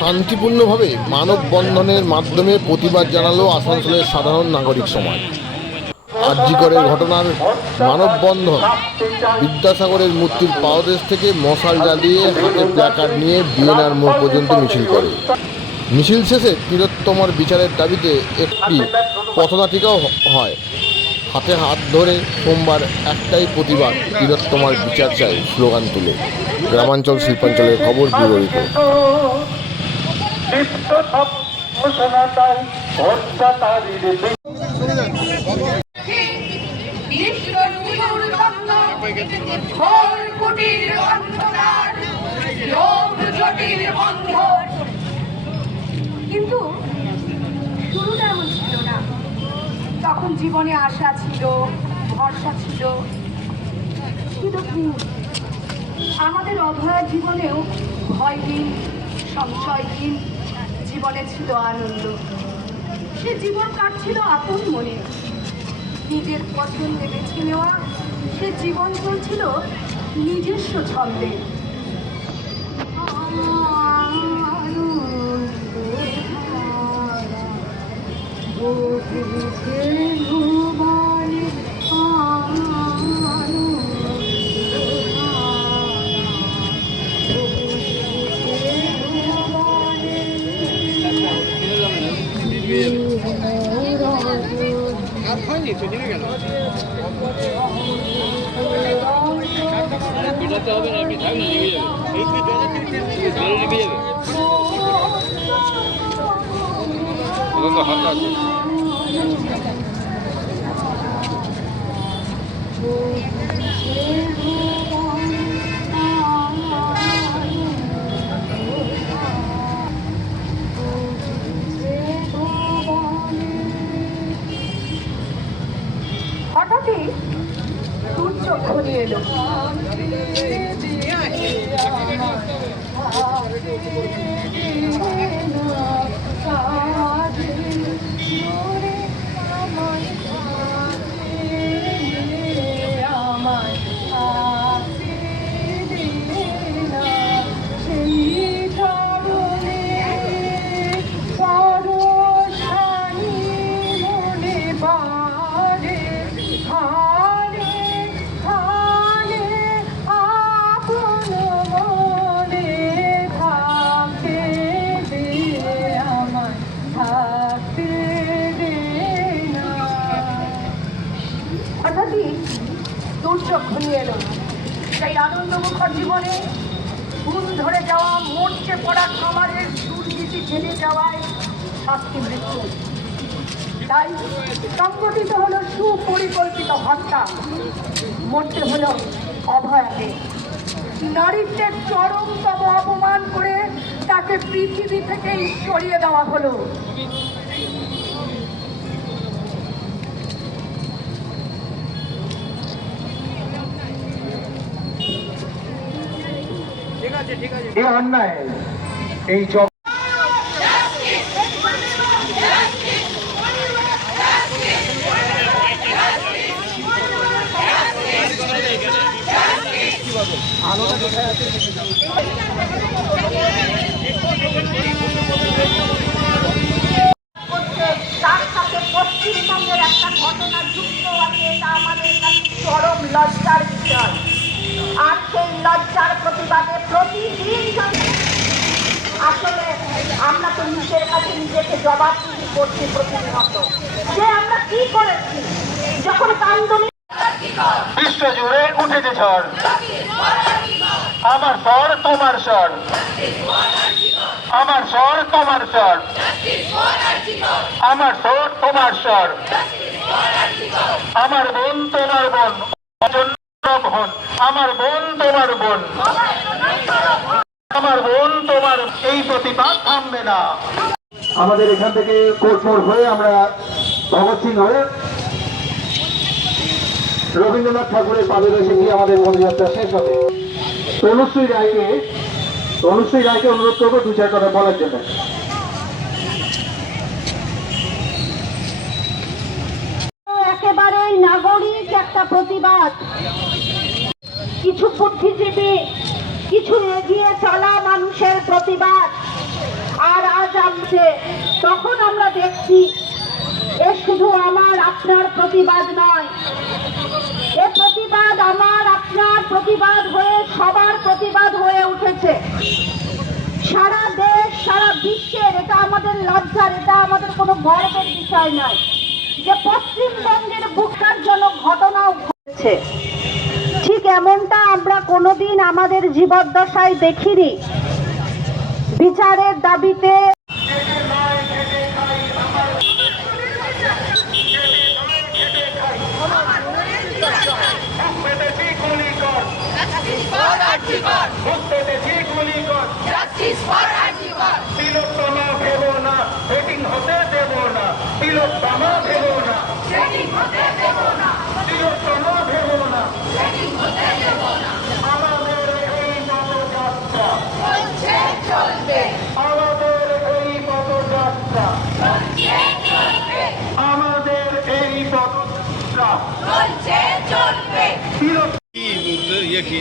শান্তিপূর্ণভাবে মানববন্ধনের মাধ্যমে প্রতিবাদ জানালো আসানসোলের সাধারণ নাগরিক সমাজ। আর্যিকরের ঘটনার মানববন্ধন বিদ্যাসাগরের মূর্তির পাদদেশ থেকে মশাল জ্বালিয়ে হাতে প্ল্যাকার্ড নিয়ে বিএনআর মোড় পর্যন্ত মিছিল করে। মিছিল শেষে তিলোত্তমার বিচারের দাবিতে একটি পথনাটিকাও হয়। হাতে হাত ধরে সোমবার একটাই প্রতিবাদ, তিলোত্তমার বিচার চাই, স্লোগান তুলে। গ্রামাঞ্চল শিল্পাঞ্চলের খবর ব্যুরো কিন্তু শুরুটা এমন ছিল না। তখন জীবনে আশা ছিল, ভরসা ছিল। ছিল কি? আমাদের অভয়া জীবনেও ভয়হীন সংশয়হীন জীবনে ছিল আনন্দ। সে জীবন কাটছিল আপন মনে। নিজের পছন্দে বেছে নেওয়া সে জীবন চলছিল নিজস্ব ছন্দে। পেটাতে হবে না আপনি থাক না নেমে যাবে। নেমে যাবে এখন তো হালকা আছে। হঠাৎই দুর্যোগ ঘনিয়ে এলো। হঠাৎই পড়া খামারের দুর্নীতি জেনে যাওয়ায় শাস্তি মৃত্যু। তাই সংগঠিত হলো সুপরিকল্পিত হত্যা মরতে হলো অভয়াকে। নারীত্বের চরমতম অপমান করে তাকে পৃথিবী থেকেই সরিয়ে দেওয়া হলো। এই অন্যায়। এই জগ করছে তার সাথে পশ্চিমবঙ্গের একটা ঘটনা যুক্ত আছে এটা আমাদের কাছে চরম লজ্জার বিষয় আর সেই লজ্জার প্রতিবাদে প্রতিদিন আমরা তো নিজের কাছে নিজেকে জবাবদিহি করছি প্রতিনিয়ত। যে আমরা কি করেছি? যখন কান্দনী বিশ্ব জুড়ে উঠেছে ঝড়। আমার স্বর তোমার স্বর আমার স্বর তোমার স্বর আমার স্বর তোমার স্বর আমার বোন, তোমার বোন। আমার বোন, তোমার বোন। আমার বোন তোমার এই প্রতিবাদ থামবে না। আমাদের এখান থেকে কোটমোড় হয়ে আমরা ভগৎ সিং হয়ে রবীন্দ্রনাথ ঠাকুরের পাদদেশে গিয়ে আমাদের পদযাত্রা শেষ হবে। তনুশ্রী রায়কে তনুশ্রী রায়কে অনুরোধ করব দু চার কথা বলার জন্য। একেবারে নাগরিক একটা প্রতিবাদ কিছু কিছু এগিয়ে চলা মানুষের প্রতিবাদ। নামছে তখন আমরা দেখছি, এ শুধু আমার আপনার প্রতিবাদ নয়। এ প্রতিবাদ আমার আপনার প্রতিবাদ হয়ে, সবার প্রতিবাদ হয়ে উঠেছে। সারা দেশ, সারা বিশ্বের, এটা আমাদের লজ্জার, এটা আমাদের কোনো গর্বের বিষয় নয়। যে পশ্চিমবঙ্গের বুকটার জন্য ঘটনাও ঘটেছে। ঠিক এমনটা আমরা কোনোদিন আমাদের জীবদ্দশায় দেখিনি। বিচারের দাবিতে তিলোত্তমা ভেব না হতে দেব না, তিলোত্তমা ভেব না তিলোত্তমা ভেব না আমাদের এই পদযাত্রা আমাদের এই পদযাত্রা আমাদের এই পদযাত্রা তিলোত্তমা ইয়ে কি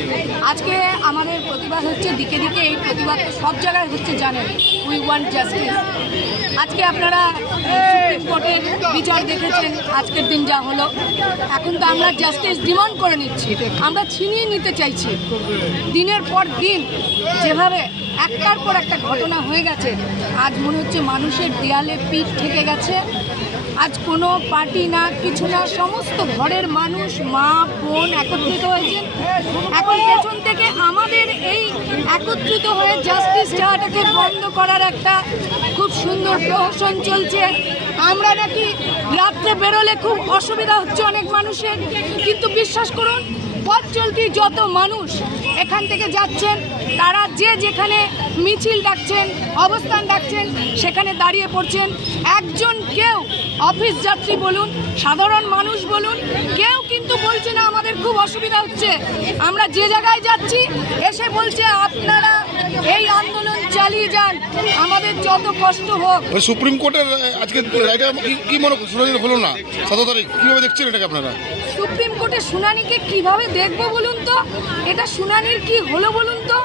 আজকে আমাদের প্রতিবাদ হচ্ছে, দিকে দিকে এই প্রতিবাদ সব জায়গায় হচ্ছে, জানেন উই ওয়ান্ট জাস্টিস আজকে আপনারা সুপ্রিম কোর্টের বিচার দেখেছেন, আজকের দিন যা হলো। এখন তো আমরা জাস্টিস ডিমান্ড করে নিচ্ছি, আমরা ছিনিয়ে নিতে চাইছি। দিনের পর দিন যেভাবে একটার পর একটা ঘটনা হয়ে গেছে, আজ মনে হচ্ছে মানুষের দেয়ালে পিঠ থেকে গেছে। আজ কোনো পার্টি না, কিছু না, সমস্ত ঘরের মানুষ, মা, বোন একত্রিত হয়েছেন। এখন পেছন থেকে আমাদের এই একত্রিত হয়ে জাস্টিস চাওয়াটাকে বন্ধ করার একটা খুব সুন্দর প্রহসন চলছে। আমরা নাকি রাত্রে বেরোলে খুব অসুবিধা হচ্ছে অনেক মানুষের। কিন্তু বিশ্বাস করুন পথ চলতি যত মানুষ এখান থেকে যাচ্ছেন, তারা যে যেখানে মিছিল ডাকছেন, অবস্থান ডাকছেন, সেখানে দাঁড়িয়ে পড়ছেন। একজন কেউ অফিস যাত্রী বলুন, সাধারণ মানুষ বলুন, কেউ কিন্তু বলছে না আমাদের খুব অসুবিধা হচ্ছে, আমরা যে জায়গায় যাচ্ছি, এসে বলছে আপনারা এই আন্দোলন চালিয়ে যান। আমাদের যত কষ্ট হোক। সুপ্রিম কোর্টের আজকে রায়টা কি মনে শুনানি হলো না। সতেরো তারিখ কীভাবে দেখছেন এটাকে আপনারা? সুপ্রিম কোর্টের শুনানিকে কীভাবে দেখব বলুন তো? এটা শুনানির কি হলো বলুন তো?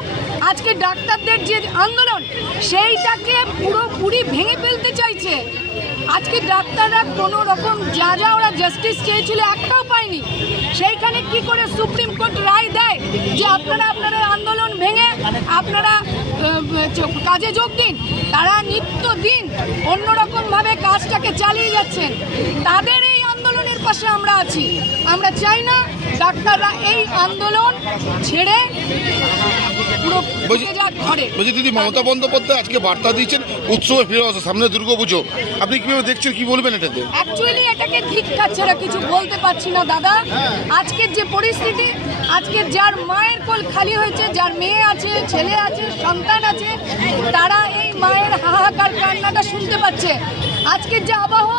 আজকে ডাক্তারদের যে আন্দোলন সেইটাকে পুরোপুরি ভেঙে ফেলতে চাইছে। আজকে ডাক্তাররা কোনো রকম যা যা ওরা জাস্টিস চেয়েছিল একটাও পায়নি। সেইখানে কি করে সুপ্রিম কোর্ট রায় দেয় যে আপনারা আপনারা আন্দোলন ভেঙে আপনারা কাজে যোগ দিন? তারা নিত্য দিন অন্যরকমভাবে কাজটাকে চালিয়ে যাচ্ছেন। তাদের পাশে আমরা আছি। আমরা চাই না ডাক্তাররা এই আন্দোলন ছেড়ে বলছি- দিদি মমতা বন্দ্যোপাধ্যায় আজকে বার্তা দিয়েছেন উৎসবে ফিরে আসা সামনে দুর্গাপুজো আপনি কীভাবে দেখছেন কি বলবেন এটাতে? অ্যাকচুয়ালি এটাকে ছাড়া কিছু বলতে পারছি না দাদা। আজকের যে পরিস্থিতি আজকে যার মায়ের কোল খালি হয়েছে যার মেয়ে আছে ছেলে আছে সন্তান আছে তারা এই মায়ের হাহাকার কান্নাটা শুনতে পাচ্ছে। আজকের যে আবহ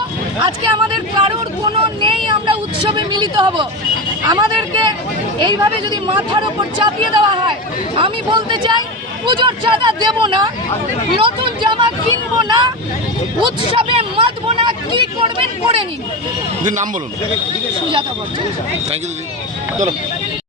আজকে আমাদের কারোর কোনো নেই আমরা উৎসবে মিলিত হব। আমাদেরকে এইভাবে যদি মাথার ওপর চাপিয়ে দেওয়া হয় আমি বলতে চাই পুজোর চাঁদা দেব না নতুন জামা কিনবো না উৎসবে মাতবো না কি করবেন করে নিন। নাম বলুন। সুজাতা ভট্টাচার্য থ্যাংক ইউ দিদি। চলো।